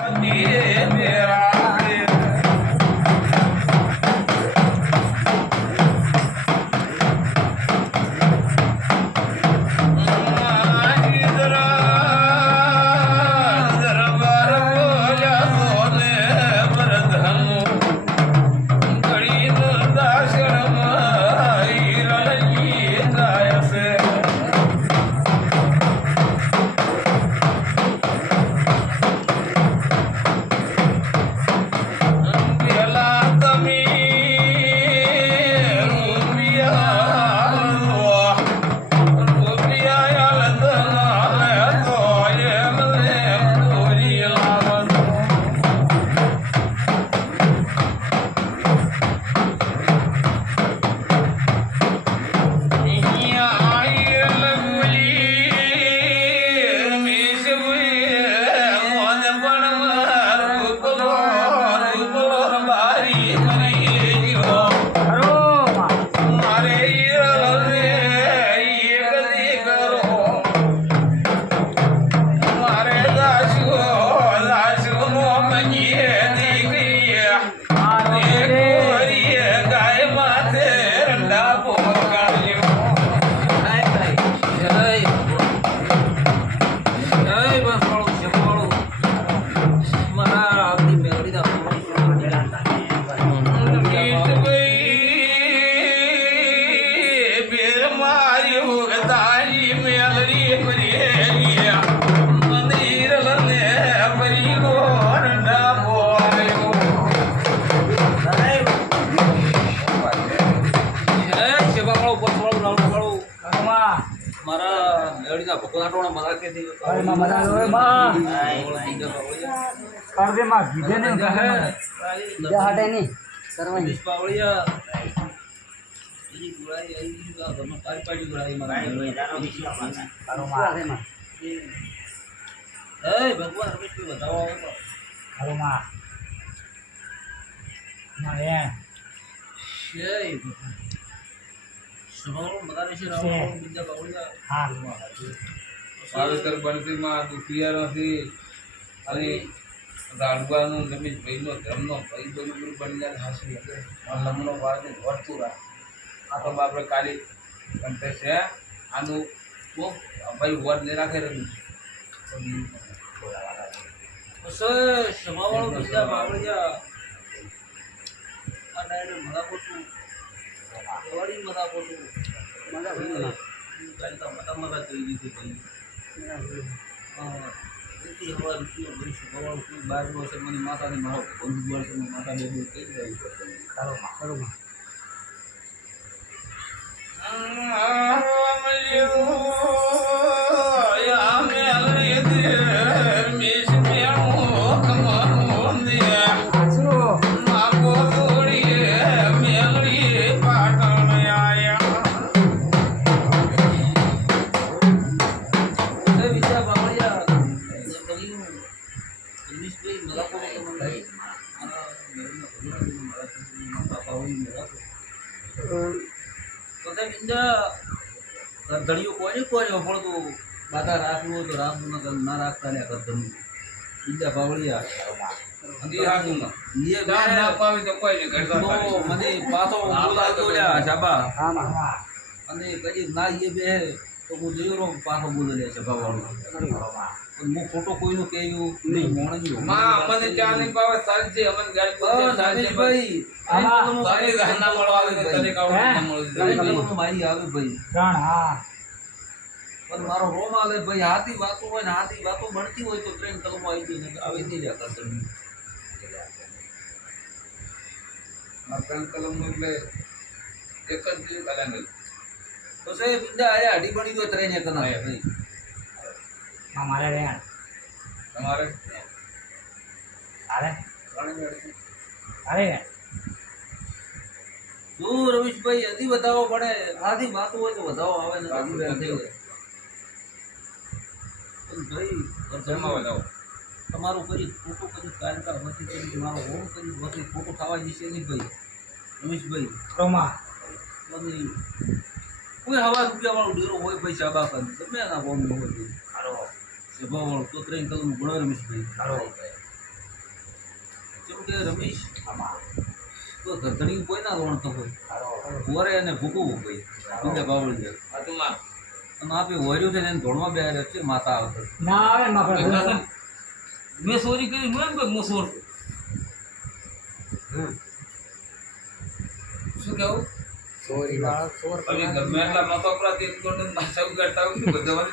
Yeah, yeah. boca. મારા મેળીના ભગવાટોણા મારા કે થઈ અરે માં મજા આવે માં કરદે માં કીધે ને બીજા હાટે નહીં. કરવાની. પાવળિયા બીજી ગુળાઈ આવી ગઈ તો ઘરમાં પારી પાડી ગુળાઈ મારા તારો માં માં? એ ભગવાન રમેશભાઈ બતાવો આવો તો. તારો માં ના એ જય ભગવાન. પાવેતર બનતીમાં દુખિયારોથી અને રાડવાનું રમેશભાઈનો ધર્મનો ભાઈ બરોબર બનીને હાસી લમણો વાળને વર્તુરા આ તો આપણે કાલી કંઠે છે. આનું બહુ ભાઈ વર ને રાખે રમેશ બસ સ્વભાવવાળો બીજા પાવળિયા આ ડાયરેક્ટ મદાપો છું દિવાળી મદાપો છું મજા ભાઈ કાલે તો મતા મતા કરી દીધી ભાઈ હા. એથી હવા રૂપિયો ભાઈ સ્વભાવવાળો કોઈ છે મને માતાને મારો બંધ છે માતાને એવું કહી દે તારો માં તારો તો તે બિંદા ધડીઓ કોઈ કોઈ પડતું બાધા રાખવું હોય તો ના રાખતા ને કરતું બિંદા બાવળિયા એ બે તો મને પાછો લ્યા શાબા હા માં હા અને કદી ના બે તો હું જોયો પાછો બોલે છે પણ હું ખોટો કોઈનું કહ્યું નહીં. મોણ્યું અમને ચા નહીં પાવે સારી છે અમને ગાડી પૂછે સારી છે ભાઈ તારી મળવા આવે તને કાવડ મારી આવે ભાઈ. ત્રણ હા. પણ મારો રોમ આવે ભાઈ હાથી વાતો હોય ને હાથી વાતો બનતી હોય તો ટ્રેન કલમ આવી ગઈ ને આવી નહીં જતા આ ત્રણ કલમ એટલે એક જ દિવસ અલગ તો સાહેબ બીજા આયા અઢી બની તો ટ્રેન એક ના ભાઈ. માં મારે રેણ તમારે અરે અરે તારે શું રમેશભાઈ હજી વધાવો પડે. આથી વાત હોય તો વધાવો આવે ને જાય. પણ ભાઈ જમા વધાવો? તમારું કરી ખોટું કરી કાર્યકાર નથી કરી મારો હોમ કરી વખતે ખોટું થવા જશે નહીં ભાઈ. રમેશભાઈ. ક્રમા. બધી કોઈ હવા રૂપિયા વાળો ડેરો હોય ભાઈ શાબા કરી ના એના ન હોય. સભા તો ત્રણ કલમ ભણો રમેશભાઈ તારો શું કે રમીશ તો ગરદણી કોઈ ના રોણતો હોય. વરે એને ભૂકવું ભાઈ. બીજા બાવળી જાય. હાથમાં અને આપે વર્યું છે એને ધોળમાં બે છે માતા આવતો ના આવે ને આપણે મેં સોરી કરી મેં એમ હું ચોર શું કેવું સોરી સોર તમે ગમે એટલા મત અપરાધી ને બધા